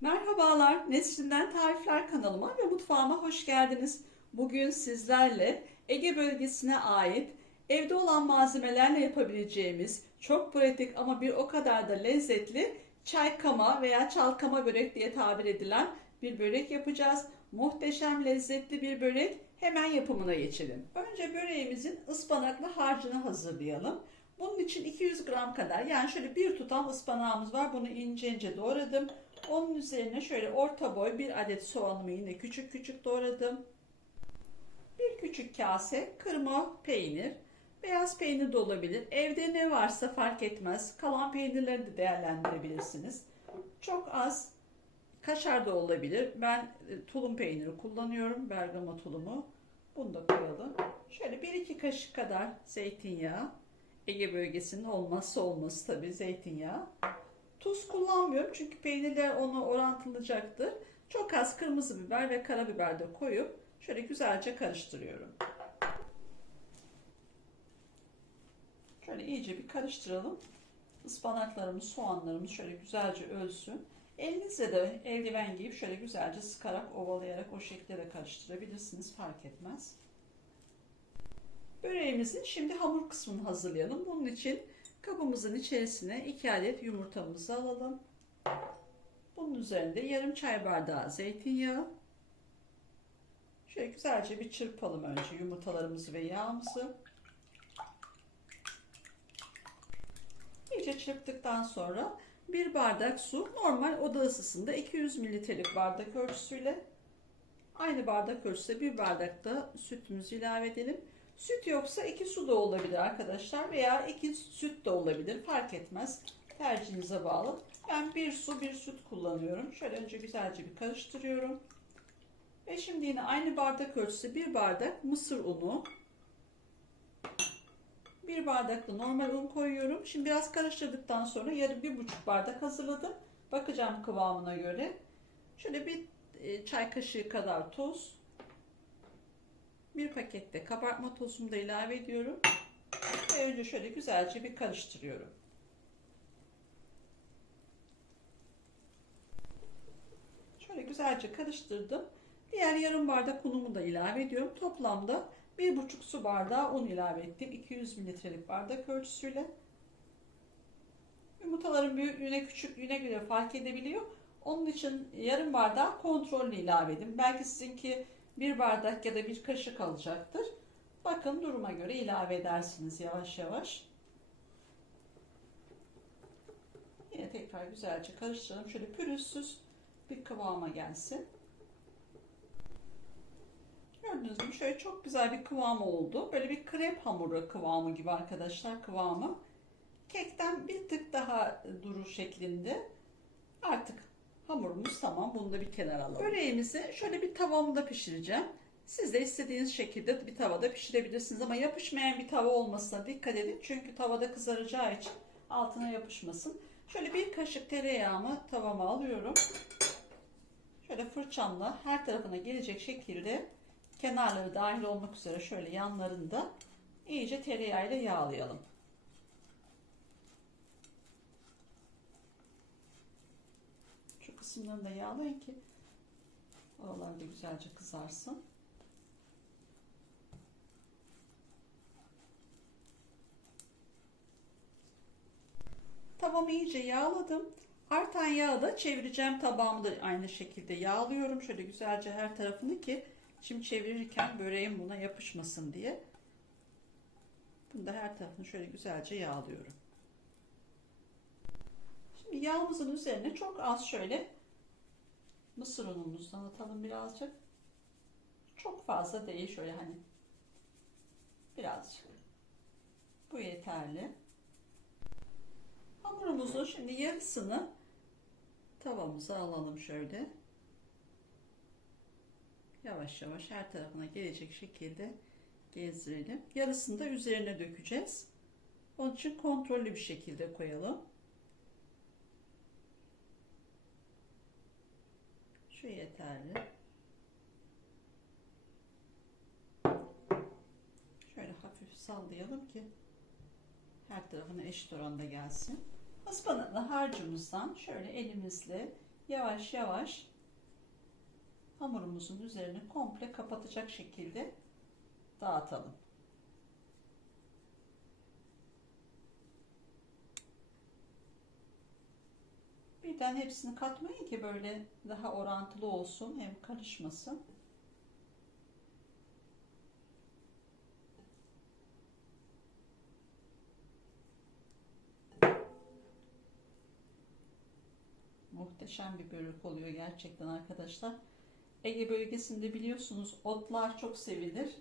Merhabalar, Nesrin'den Tarifler kanalıma ve mutfağıma hoş geldiniz. Bugün sizlerle Ege bölgesine ait evde olan malzemelerle yapabileceğimiz çok pratik ama bir o kadar da lezzetli çaykama veya çalkama börek diye tabir edilen bir börek yapacağız. Muhteşem lezzetli bir börek. Hemen yapımına geçelim. Önce böreğimizin ıspanaklı harcını hazırlayalım. Bunun için 200 gram kadar, yani şöyle bir tutam ıspanağımız var. Bunu ince ince doğradım. Onun üzerine şöyle orta boy bir adet soğanımı yine küçük küçük doğradım. Bir küçük kase kırma peynir, beyaz peynir de olabilir. Evde ne varsa fark etmez. Kalan peynirleri de değerlendirebilirsiniz. Çok az kaşar da olabilir. Ben tulum peyniri kullanıyorum. Bergama tulumu. Bunu da koyalım. Şöyle 1-2 kaşık kadar zeytinyağı. Ege bölgesinin olmazsa olmazı tabii zeytinyağı. Tuz kullanmıyorum çünkü peynirler onu orantılayacaktır. Çok az kırmızı biber ve karabiber de koyup şöyle güzelce karıştırıyorum. Şöyle iyice bir karıştıralım. Ispanaklarımız, soğanlarımız şöyle güzelce ölsün. Elinizle de eldiven giyip şöyle güzelce sıkarak, ovalayarak o şekilde de karıştırabilirsiniz. Fark etmez. Böreğimizin şimdi hamur kısmını hazırlayalım. Bunun için kabımızın içerisine 2 adet yumurtamızı alalım. Bunun üzerinde yarım çay bardağı zeytinyağı. Şöyle güzelce bir çırpalım önce yumurtalarımızı ve yağımızı. İyice çırptıktan sonra 1 bardak su, normal oda ısısında 200 mililitrelik bardak ölçüsüyle, aynı bardak ölçüsüyle 1 bardak da sütümüzü ilave edelim. Süt yoksa 2 su da olabilir arkadaşlar veya 2 süt de olabilir, fark etmez, tercihinize bağlı. Ben 1 su 1 süt kullanıyorum. Şöyle önce güzelce bir karıştırıyorum. Ve şimdi yine aynı bardak ölçüsü 1 bardak mısır unu, 1 bardak da normal un koyuyorum. Şimdi biraz karıştırdıktan sonra yarım 1,5 bardak hazırladım. Bakacağım kıvamına göre. Şöyle bir çay kaşığı kadar tuz, bir pakette kabartma tozumu da ilave ediyorum. Ve önce şöyle güzelce bir karıştırıyorum. Şöyle güzelce karıştırdım. Diğer yarım bardak unumu da ilave ediyorum. Toplamda 1,5 su bardağı un ilave ettim. 200 mililitrelik bardak ölçüsüyle. Yumurtaların büyüklüğüne küçüklüğüne göre fark edebiliyor. Onun için yarım bardağı kontrollü ilave edin. Belki sizinki 1 bardak ya da 1 kaşık alacaktır. Bakın duruma göre ilave edersiniz yavaş yavaş. Yine tekrar güzelce karıştıralım. Şöyle pürüzsüz bir kıvama gelsin. Gördüğünüz gibi şöyle çok güzel bir kıvamı oldu. Böyle bir krep hamuru kıvamı gibi arkadaşlar, kıvamı. Kekten bir tık daha duru şeklinde. Artık hamurumuz tamam. Bunu da bir kenara alalım. Böreğimizi şöyle bir tavamda pişireceğim. Siz de istediğiniz şekilde bir tavada pişirebilirsiniz ama yapışmayan bir tava olmasına dikkat edin. Çünkü tavada kızaracağı için altına yapışmasın. Şöyle bir kaşık tereyağımı tavama alıyorum. Şöyle fırçamla her tarafına gelecek şekilde, kenarları dahil olmak üzere şöyle yanlarında iyice tereyağıyla yağlayalım. Şu kısımlarını da yağlayın ki oralar da güzelce kızarsın. Tavamı iyice yağladım. Artan yağı da çevireceğim, tabağımı da aynı şekilde yağlıyorum. Şöyle güzelce her tarafını ki şimdi çevirirken böreğim buna yapışmasın diye. Bunu da her tarafını şöyle güzelce yağlıyorum. Şimdi yağımızın üzerine çok az şöyle mısır unumuzdan atalım birazcık. Çok fazla değil, şöyle hani birazcık. Bu yeterli. Hamurumuzun şimdi yarısını tavamıza alalım şöyle. Yavaş yavaş her tarafına gelecek şekilde gezdirelim. Yarısını da üzerine dökeceğiz. Onun için kontrollü bir şekilde koyalım. Şu yeterli. Şöyle hafif sallayalım ki her tarafına eşit oranda gelsin. Ispanaklı harcımızdan şöyle elimizle yavaş yavaş hamurumuzun üzerini komple kapatacak şekilde dağıtalım. Birden hepsini katmayın ki böyle daha orantılı olsun, hem karışmasın. Muhteşem bir börek oluyor gerçekten arkadaşlar. Ege bölgesinde biliyorsunuz otlar çok sevilir.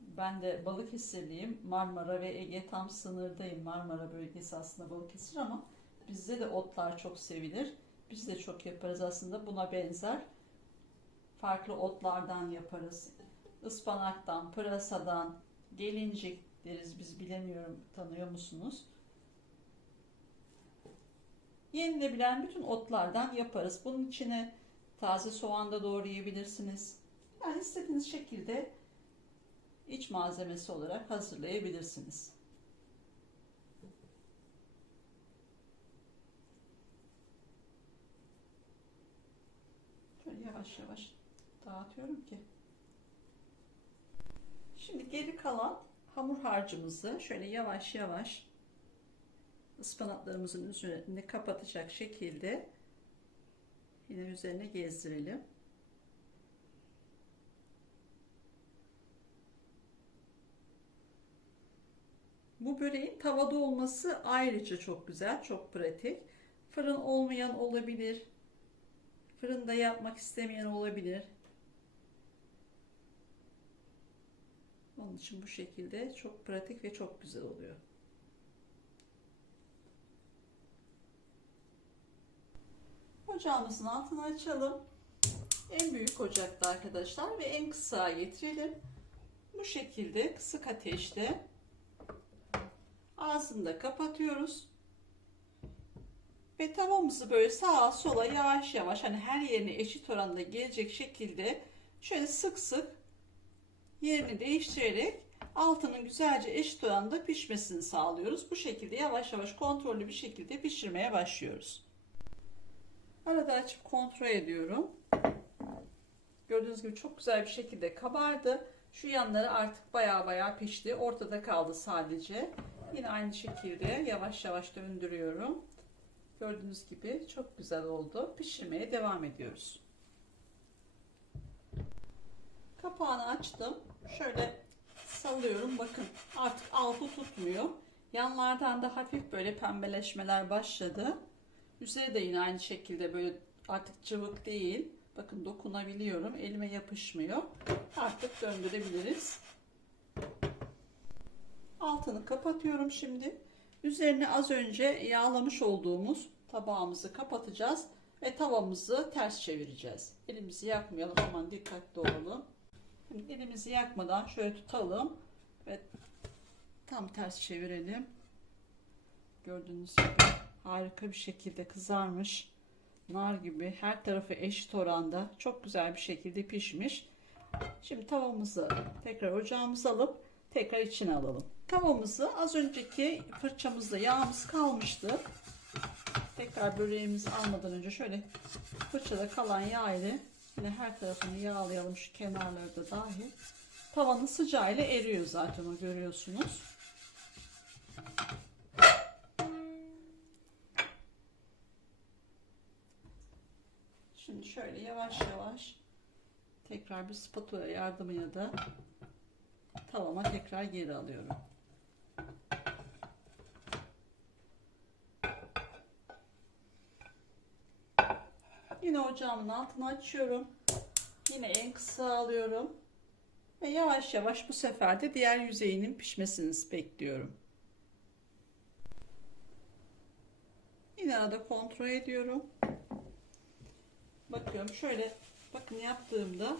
Ben de Balıkesirliyim. Marmara ve Ege tam sınırdayım. Marmara bölgesi aslında Balıkesir ama bizde de otlar çok sevilir. Biz de çok yaparız aslında. Buna benzer farklı otlardan yaparız. Ispanaktan, pırasadan, gelincik deriz biz, bilemiyorum tanıyor musunuz? Yenilebilen bütün otlardan yaparız. Bunun içine taze soğan da doğrayabilirsiniz. Yani istediğiniz şekilde iç malzemesi olarak hazırlayabilirsiniz. Şöyle yavaş yavaş dağıtıyorum ki. Şimdi geri kalan hamur harcımızı şöyle yavaş yavaş ıspanaklarımızın üzerine kapatacak şekilde yine üzerine gezdirelim. Bu böreğin tavada olması ayrıca çok güzel, çok pratik. Fırın olmayan olabilir. Fırında yapmak istemeyen olabilir. Onun için bu şekilde çok pratik ve çok güzel oluyor. Ocağımızın altını açalım. En büyük ocakta arkadaşlar ve en kısa getirelim. Bu şekilde kısık ateşte ağzını da kapatıyoruz. Ve tavamızı böyle sağa sola yavaş yavaş, hani her yerine eşit oranda gelecek şekilde şöyle sık sık yerini değiştirerek altının güzelce eşit oranda pişmesini sağlıyoruz. Bu şekilde yavaş yavaş kontrollü bir şekilde pişirmeye başlıyoruz. Arada açıp kontrol ediyorum. Gördüğünüz gibi çok güzel bir şekilde kabardı. Şu yanları artık baya pişti. Ortada kaldı sadece. Yine aynı şekilde yavaş yavaş döndürüyorum. Gördüğünüz gibi çok güzel oldu. Pişirmeye devam ediyoruz. Kapağını açtım. Şöyle sallıyorum. Bakın artık altı tutmuyor. Yanlardan da hafif böyle pembeleşmeler başladı. Üzeri de yine aynı şekilde böyle artık cıvık değil. Bakın dokunabiliyorum. Elime yapışmıyor. Artık döndürebiliriz. Altını kapatıyorum şimdi. Üzerine az önce yağlamış olduğumuz tabağımızı kapatacağız ve tavamızı ters çevireceğiz. Elimizi yakmayalım, aman dikkatli olalım. Şimdi elimizi yakmadan şöyle tutalım ve tam ters çevirelim. Gördüğünüz gibi harika bir şekilde kızarmış. Nar gibi her tarafı eşit oranda çok güzel bir şekilde pişmiş. Şimdi tavamızı tekrar ocağımıza alıp tekrar içine alalım. Tavamızı az önceki fırçamızda yağımız kalmıştı. Tekrar böreğimizi almadan önce şöyle fırçada kalan yağ ile yine her tarafını yağlayalım, şu kenarları da dahil. Tavanın sıcağıyla eriyor zaten, o görüyorsunuz. Şimdi şöyle yavaş yavaş tekrar bir spatula yardımıyla da tavama tekrar geri alıyorum. Yine ocağımın altını açıyorum. Yine en kısa alıyorum. Ve yavaş yavaş bu sefer de diğer yüzeyinin pişmesini bekliyorum. Yine arada kontrol ediyorum. Bakıyorum şöyle, bakın yaptığımda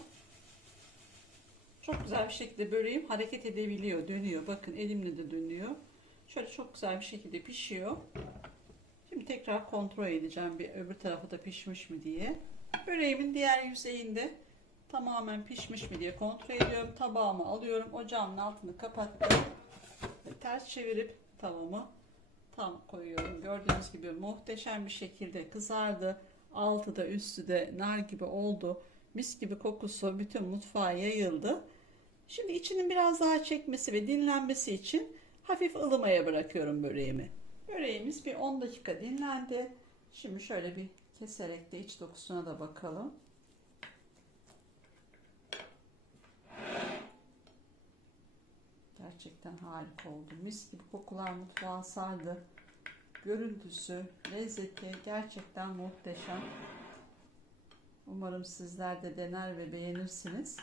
çok güzel bir şekilde böreğim hareket edebiliyor, dönüyor. Bakın elimle de dönüyor. Şöyle çok güzel bir şekilde pişiyor. Şimdi tekrar kontrol edeceğim bir öbür tarafı da pişmiş mi diye. Böreğimin diğer yüzeyinde tamamen pişmiş mi diye kontrol ediyorum. Tabağımı alıyorum. Ocağımın altını kapattım. Ve ters çevirip tavamı tam koyuyorum. Gördüğünüz gibi muhteşem bir şekilde kızardı. Altı da üstü de nar gibi oldu. Mis gibi kokusu bütün mutfağa yayıldı. Şimdi içinin biraz daha çekmesi ve dinlenmesi için hafif ılımaya bırakıyorum böreğimi. Böreğimiz bir 10 dakika dinlendi. Şimdi şöyle bir keserek de iç dokusuna da bakalım. Gerçekten harika oldu. Mis gibi kokular mutfağa sardı. Görüntüsü, lezzeti gerçekten muhteşem. Umarım sizler de dener ve beğenirsiniz.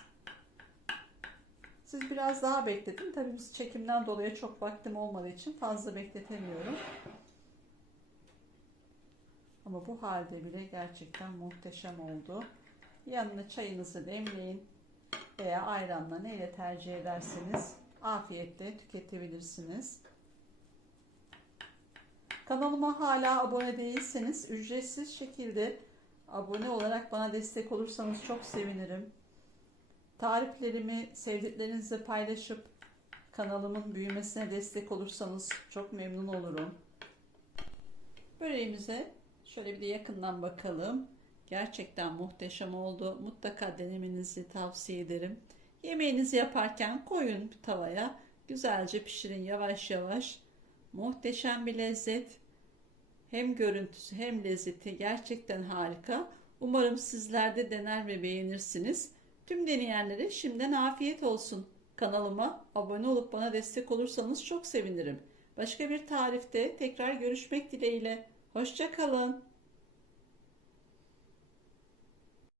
Siz biraz daha bekletin. Tabii biz çekimden dolayı çok vaktim olmadığı için fazla bekletemiyorum. Ama bu halde bile gerçekten muhteşem oldu. Yanına çayınızı demleyin veya ayranla neyle tercih ederseniz afiyetle tüketebilirsiniz. Kanalıma hala abone değilseniz ücretsiz şekilde abone olarak bana destek olursanız çok sevinirim. Tariflerimi sevdiklerinizle paylaşıp kanalımın büyümesine destek olursanız çok memnun olurum. Böreğimize şöyle bir de yakından bakalım. Gerçekten muhteşem oldu. Mutlaka denemenizi tavsiye ederim. Yemeğinizi yaparken koyun bir tavaya. Güzelce pişirin yavaş yavaş. Muhteşem bir lezzet. Hem görüntüsü hem lezzeti gerçekten harika. Umarım sizler de dener ve beğenirsiniz. Tüm deneyenlere şimdiden afiyet olsun. Kanalıma abone olup bana destek olursanız çok sevinirim. Başka bir tarifte tekrar görüşmek dileğiyle. Hoşça kalın.